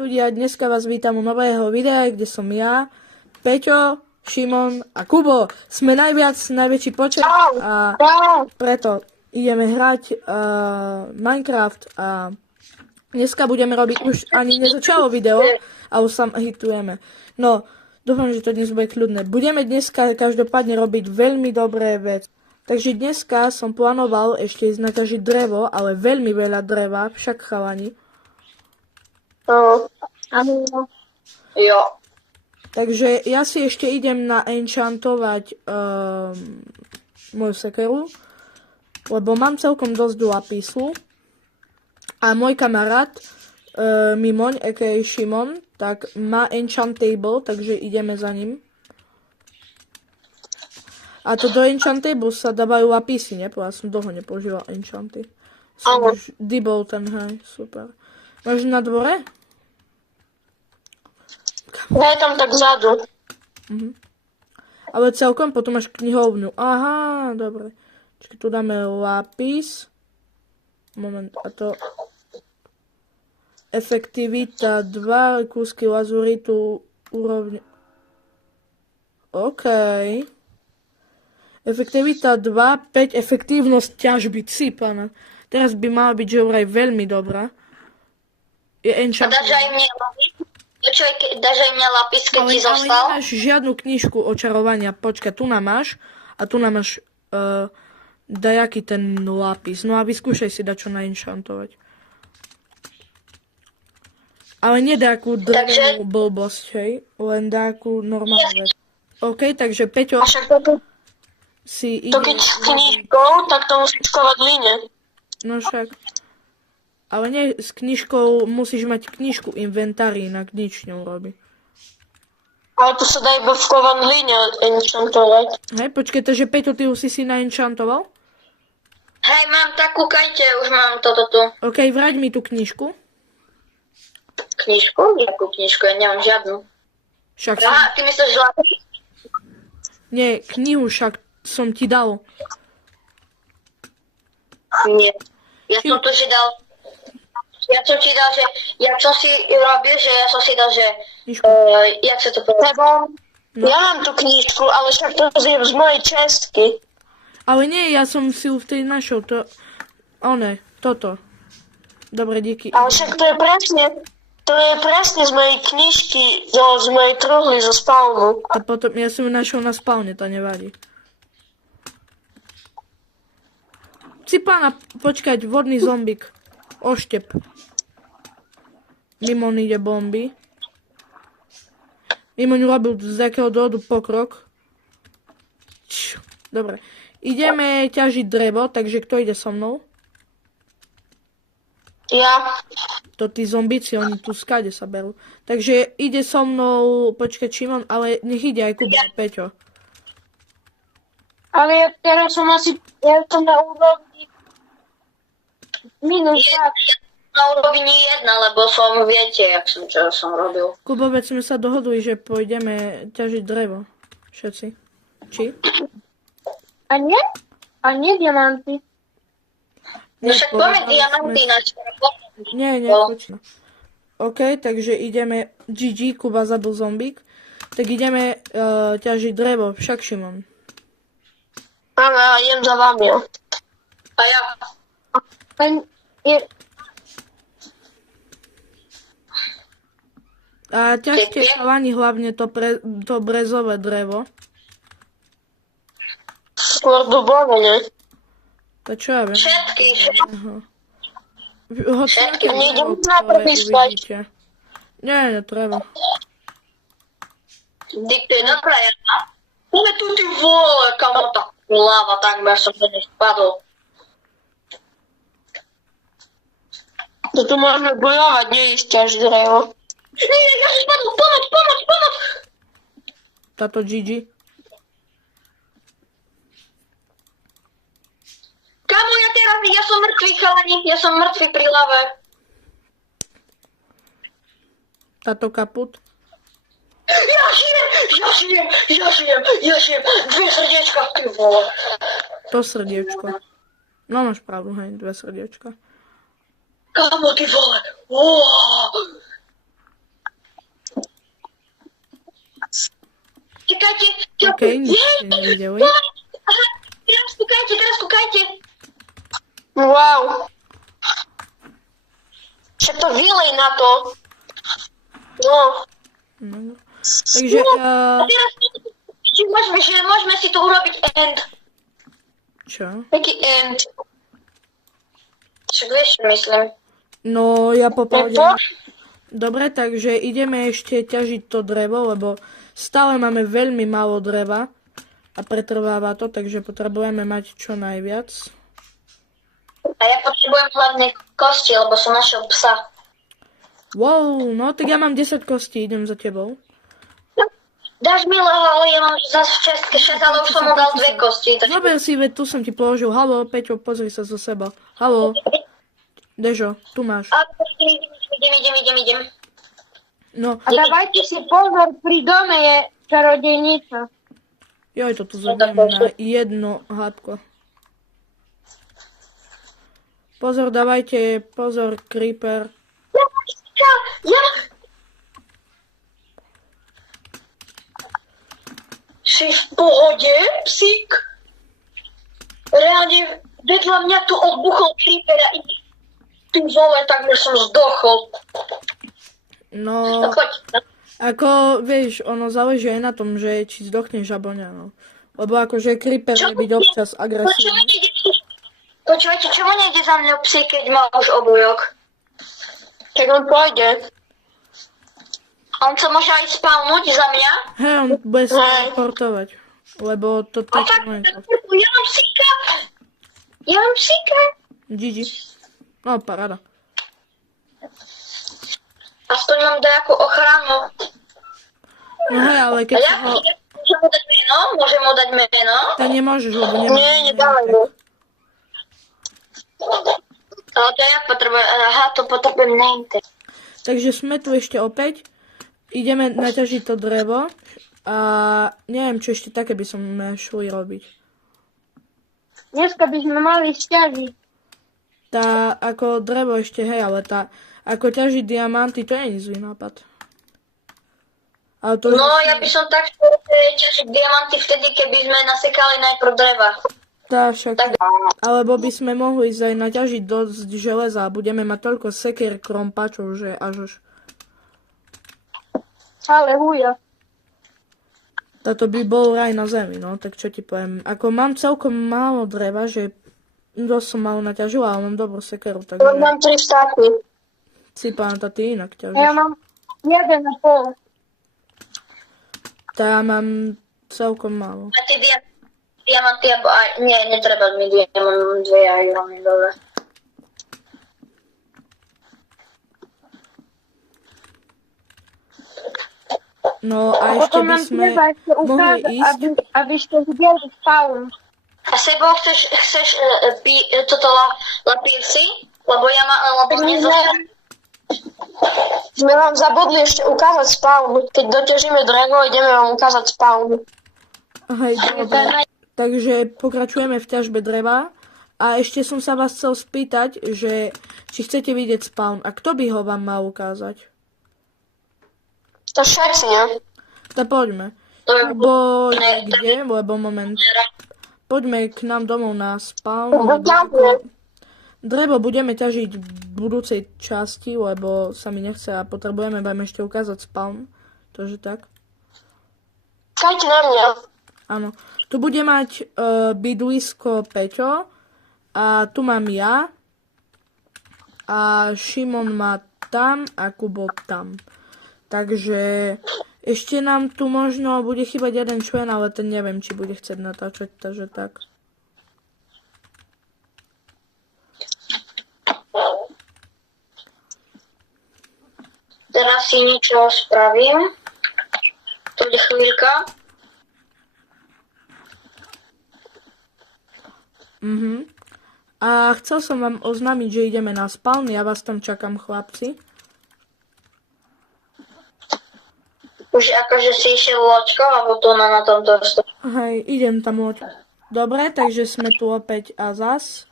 ľudia, dneska vás vítam u nového videa, kde som ja, Peťo, Šimon a Kubo. Sme najväčší počet a preto ideme hrať Minecraft a dneska budeme robiť, už ani nezačalo video a už sa hitujeme. No, dúfam, že to dnes bude kľudné. Budeme dneska každopádne robiť veľmi dobré veci. Takže dneska som plánoval ešte ísť nakažiť drevo, ale veľmi veľa dreva, však chalani. Jo. Takže ja si ešte idem naenchantovať moju sekeru, lebo mám celkom dosť lapisu. A môj kamarát Mimoň, a.k.a. Šimon, tak má enchantable, takže ideme za ním. A to do enchantable sa dávajú lapisy, ne? Ja som dlho nepoužíval enchanty. Som už dibol ten, hej, super. Máš na dvore? Daj tam tak vzadu. Ale celkom potom máš knihovňu. Aha, dobre. Čiže tu dáme lápis. Moment, a to... Efektivita 2, kúsky lazuritu, úrovne... OK. Efektivita 2, 5, efektívnosť ťažby, pane. Teraz by mala byť, že vraj veľmi dobrá. Je enchant. Dáš aj mňa lapis, keď ti zostal? Ale nemáš žiadnu knižku očarovania. Počkaj, tu nám máš a tu nám máš dajaký ten lápis. No a vyskúšaj si dať čo naenchantovať. Ale nie dajakú drevenú blbosť, hej? Len dajakú normálnu vec. OK, takže Peťo si ide... To keď s knižkou, tak to musíš kovať line. No však... Ale nie, s knižkou musíš mať knižku inventári, inak nič neurobi. Ale to sa dá iba v kovanej line enchantovať. Hej, počkaj, takže Peťo, ty už si naenchantoval? Hej, mám takú, kajte, už mám toto tu. OK, vráť mi tú knižku. Knižku? Jakú knižku? Ja nemám žiadnu. Však Aha, ty myslíš lapis? Nie, knihu však som ti dal. Nie. Ja som to si dal... Ja som ti dal, že... Jak som si robil, že ja som si dal, že... jak sa to povedal? No. Ja mám tú knižku, ale však to je z mojej čestky. Ale nie, ja som si ju vtedy našiel. To... toto. Dobre, díky. Ale však to je presne... To je presne z mojej knižky, z mojej truhly, zo spawnu. A potom, ja som ju našiel na spawne, to nevadí. Cipána, počkať, vodný zombík. Oštep. Mimoň ide bomby. Mimoň robil z jakého dôvodu pokrok. Dobre. Ideme ťažiť drevo, takže kto ide so mnou? Ja. To tí zombíci, oni tu skade sa berú. Takže ide so mnou, počkaj Šimon, ale nech ide aj Kuba a Peťo. Ale ja teraz som ja som na úrovni minus 2. Na úrovni 1, lebo som, viete, čo som robil. Kubo, veď sme sa dohodli, že pôjdeme ťažiť drevo. Všetci. Či? A nie? A nie diamanty? Však poďme diamanty na Nie, počne. OK, takže ideme... GG, Kuba zabil zombík. Tak ideme ťažiť drevo, však Šimon. Áno, ja idem za vami. A ja. A ťažte chalani hlavne to brezové drevo. Skôr dubové, ne? To čo ja viem? Všetky. Všetky, nejdem na prvý spať. Nie, netreba. Dikty, dobrá, ja. Ale tu ty vole, kamo tá láva, takmer som do nej spadol. To tu môžeme bojovať, neísť ťaž drevo. Nie, ja som spadol, pomoc! Táto GG. Kamo, ja som mŕtvý, chalani, ja som mŕtvý pri lave. Táto kaput. Ja žijem. 2 srdiečka, ty vole. To srdiečko. No máš pravdu, hej, 2 srdiečka. Kamo, ty vole. okej, nič ste nevideli. Aha, teraz kúkajte. Wow. Však to vylej na to. No. No. Takže, A teraz môžeme si tu urobiť end. čo? Taký end. Však vieš, čo myslím. No, ja popravde... Čo? Dobre, takže ideme ešte ťažiť to drevo, lebo stále máme veľmi málo dreva a pretrváva to, takže potrebujeme mať čo najviac. A ja potrebujem hlavne kosti, lebo som našiel psa. Wow, no tak ja mám 10 kostí, idem za tebou. Dáš mi, ale ja mám zase 6, ale už som mu dal 2 kosti. Takže... Zober si, veď tu som ti položil. Haló, Peťo, pozri sa zo seba. Haló, Dežo, tu máš. A idem. No, A dávajte si pozor, pri dome je čarodejnica. joj, to tu zabijem na jedno hádko. Pozor, dávajte, pozor, creeper. Ja... Si v pohode, psík? Reálne vedľa mňa tu odbuchol creeper a ty vole, takmer som zdochol. No, No poď. ako, vieš, ono záleží aj na tom, že či zdochneš alebo nie, no. Lebo akože creeper je byť občas agresívny. Počúvajte, čomu nejde za mňou psík, keď má už obujok? Keď on pôjde. On sa môže aj spavnúť za mňa? Hej, on bude sa teleportovať, lebo to A tak tak, Minecraft. ja mám psíka. GG. No, paráda. Aspoň mám nejakú ochranu. No hej, ale A keď ja sa ho... môžem mu dať meno? Môžem mu dať meno? Tak nemôžeš, lebo nemáš... Nie, nedávaj mu. Ale to ja potrebujem, aha, to potrebujem name tag. Takže sme tu ešte opäť. Ideme naťažiť to drevo. A neviem, čo ešte také by som šli robiť. Dneska by sme mali stiažiť. Tá, ako drevo ešte, hej, ale tá... Ako ťažiť diamanty, to nie je zlý nápad. Ale to No, ja by som tak chcel ťažiť diamanty vtedy, keby sme nasekali najprv dreva. Tá však. Tak, Alebo by sme mohli ísť aj naťažiť dosť železa a budeme mať toľko sekier krompačov, že až už... Aleluja. Táto by bol raj na zemi, no, tak čo ti poviem. Ako mám celkom málo dreva, že dosť som málo naťažila, ale mám dobrú sekeru, takže... mám 3 stáky. Si pamätá, ty inak Ja ťažíš. mám 1,5. Tá ja mám celkom málo. A ty diamanty, nie, netreba mi diamanty, mám 2 aj veľmi dobre. No a ešte Potom by nám sme treba ešte mohli ukázať, ísť. aby ste videli spawn. A sebou chceš toto lapírsi? Lebo ja lebo nezostane. Sme vám zabudli ešte ukázať spawn. Keď doťažíme drevo, ideme vám ukázať spawn. Hej, dobre. Takže pokračujeme v ťažbe dreva. A ešte som sa vás chcel spýtať, že či chcete vidieť spawn. A kto by ho vám mal ukázať? To všetci, nie? Tak poďme. To je Lebo kde? Lebo moment. Poďme k nám domov na spawn. Lebo ako drevo budeme ťažiť v budúcej časti, lebo sa mi nechce a potrebujeme vám ešte ukázať spawn. Takže tak. Kajte na mňa. Áno. Tu bude mať bydlisko Peťo a tu mám ja a Šimon má tam a Kubo tam. Takže ešte nám tu možno bude chýbať jeden člen, ale ten neviem, či bude chcieť natáčať, takže tak. Teraz si niečo spravím. To bude chvíľka. A chcel som vám oznámiť, že ideme na spawn, ja vás tam čakám, chlapci. Už akože si išiel loďko, alebo to na tomto Hej, idem tam loď. Dobre, takže sme tu opäť a zas.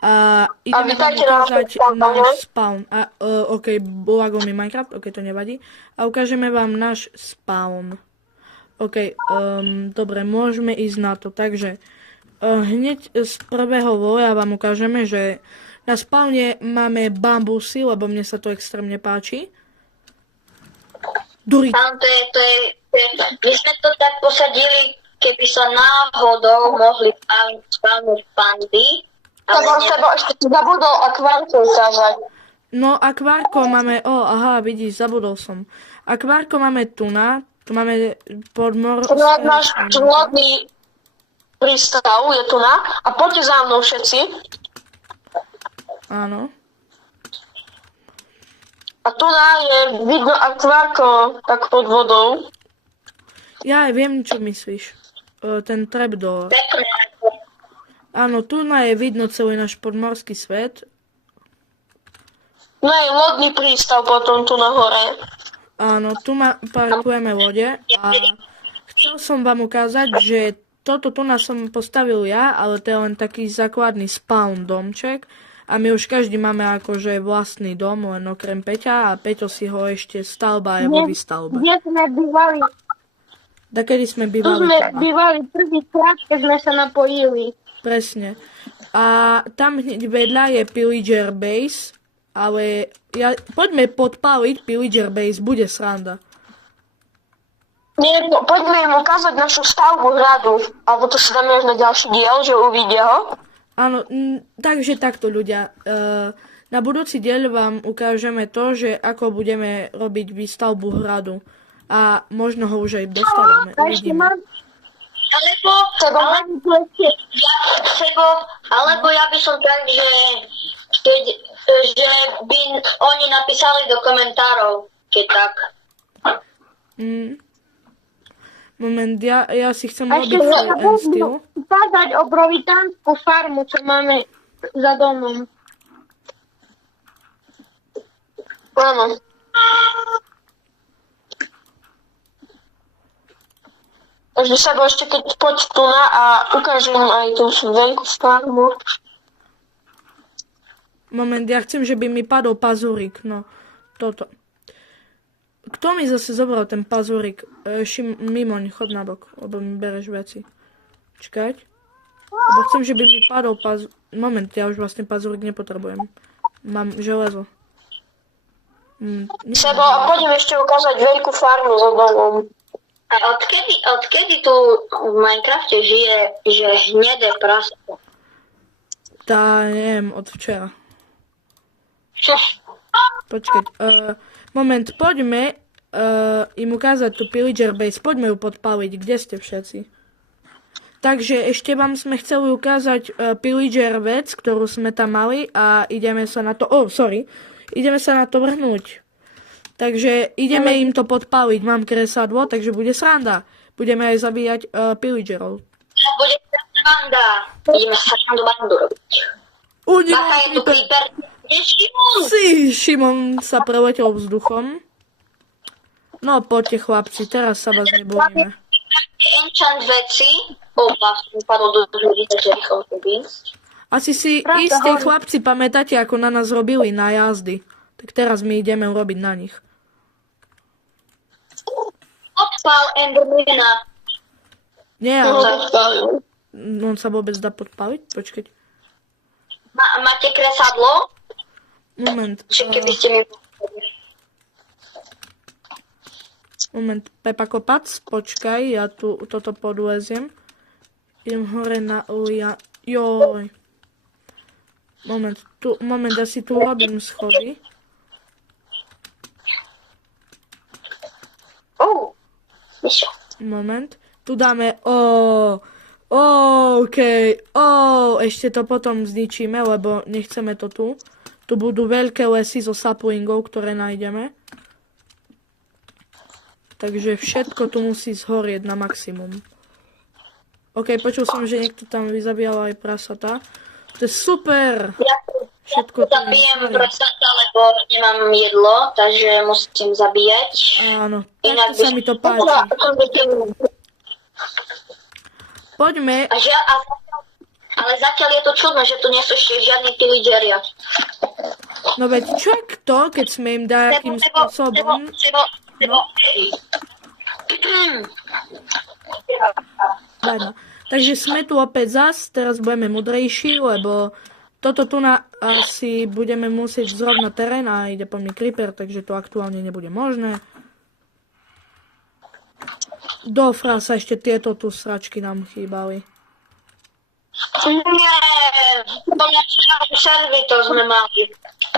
A ideme vám vítajte na ukázať našom spawne. náš spawn. A, ok, lagol mi Minecraft, ok, to nevadí. A ukážeme vám náš spawn. OK, dobre, môžeme ísť na to. Takže hneď z prvého voja vám ukážeme, že na spawne máme bambusy, lebo mne sa to extrémne páči. Durit. Tam to je, my sme to tak posadili, keby sa náhodou mohli spávnuť pandy. Sebo, ešte ti zabudol akvárko ukázať. No, akvárko máme, aha, vidíš, zabudol som. Akvárko máme tu máme podmorské. Náš lodný prístav je tu a poďte za mnou všetci. Áno. A tu je vidno akvárko tak pod vodou. Ja viem, čo myslíš. Ten trapdoor. Pekné. Áno, tu je vidno celý náš podmorský svet. No je lodný prístav potom tu na hore. Áno, tu parkujeme lode a chcel som vám ukázať, že toto tu som postavil ja, ale to je len taký základný spawn domček a my už každý máme akože vlastný dom, len okrem Peťa a Peťo si ho ešte stavba aj vo výstavbe. Kde sme bývali? Dakedy sme Tu bývali sme tam. bývali prvýkrát, keď sme sa napojili. Presne. A tam hneď vedľa je Pillager Base, ale poďme podpáliť Pillager Base, bude sranda. Nie, poďme im ukázať našu stavbu hradu. Alebo to si dáme až na ďalší diel, že uvidia ho. Áno, takže takto ľudia. Na budúci diel vám ukážeme to, že ako budeme robiť výstavbu hradu. A možno ho už aj dostávame. Uvidíme. Alebo ja by som tak, že by oni napísali do komentárov, keď tak. Moment, ja si chcem robiť svoj end styl. Ukázať obrovitánsku farmu, čo máme za domom. Áno. Takže sa ešte keď poď tu a ukážem aj tú veľkú farmu. Moment, ja chcem, že by mi padol pazúrik. No, toto. Kto mi zase zobral ten pazúrik? Mimoň, chod na bok, lebo mi bereš veci. Čakať. Lebo chcem, že by mi padol pazúrik. Moment, ja už vlastne pazúrik nepotrebujem. Mám železo. Sebo, a poďme ešte ukázať veľkú farmu za domom. A odkedy tu v Minecrafte žije, že hnedé prasko? Tá, neviem, od včera. Počkať. Moment, poďme im ukázať tú Pillager Base. Poďme ju podpaliť. Kde ste všetci? Takže ešte vám sme chceli ukázať Pillager vec, ktorú sme tam mali a ideme sa na to... Ideme sa na to vrhnúť. Takže ideme im to podpaliť. Mám kresadlo, takže bude sranda. Budeme aj zabíjať pillagerov. Bude sranda. Ideme sa srandu bandu robiť. Bacha je tu creeper. Šimon sa preletel vzduchom. No poďte chlapci, teraz sa vás nebojíme. Enchant veci. Vlastne padol do ľudí, takže rýchlo ísť. Asi si istí chlapci pamätáte, ako na nás robili na jazdy. Tak teraz my ideme urobiť na nich. Odpal Endermana. Nie, ale... On sa vôbec dá podpaliť? Počkať. Máte kresadlo? Moment. Keby ste mi... Moment. Pepa Kopac, počkaj, ja tu toto podleziem. Idem hore na ulia. Joj. Moment, ja si tu robím schody. Moment. Tu dáme OK. Ešte to potom zničíme, lebo nechceme to tu. Tu budú veľké lesy so saplingov, ktoré nájdeme. Takže všetko tu musí zhorieť na maximum. OK, počul som, že niekto tam vyzabíjal aj prasata. To je super! Všetko tu zabijem prasata, lebo nemám jedlo, takže musím zabíjať. Áno, takto sa mi to páči. Poďme. Ale zatiaľ je to čudné, že tu nie sú ešte žiadni pillageria. No veď čo je to, keď sme im nejakým spôsobom... Dajme. Takže sme tu opäť zas, teraz budeme mudrejší, lebo toto tu na asi budeme musieť zrovnať terén a ide po mne creeper, takže to aktuálne nebude možné. Do frasa ešte tieto tu sračky nám chýbali. Nie, to servitor sme mali.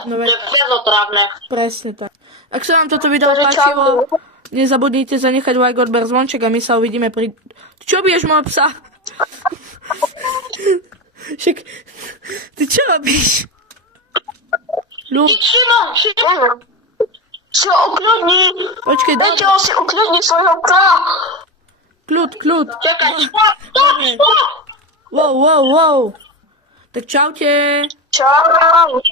No To veď, je veľotrávne. presne tak. Ak sa vám toto video páčilo, nezabudnite zanechať like, odber, zvonček a my sa uvidíme pri... Čo biješ môj psa? Však... Ty čo robíš? Ľub, Šimon! Si ho ukľudni. počkej, Peťo, si ukľudni svojho psa. kľud. Čakaj, stop! Wow. Tak čaute. Čau.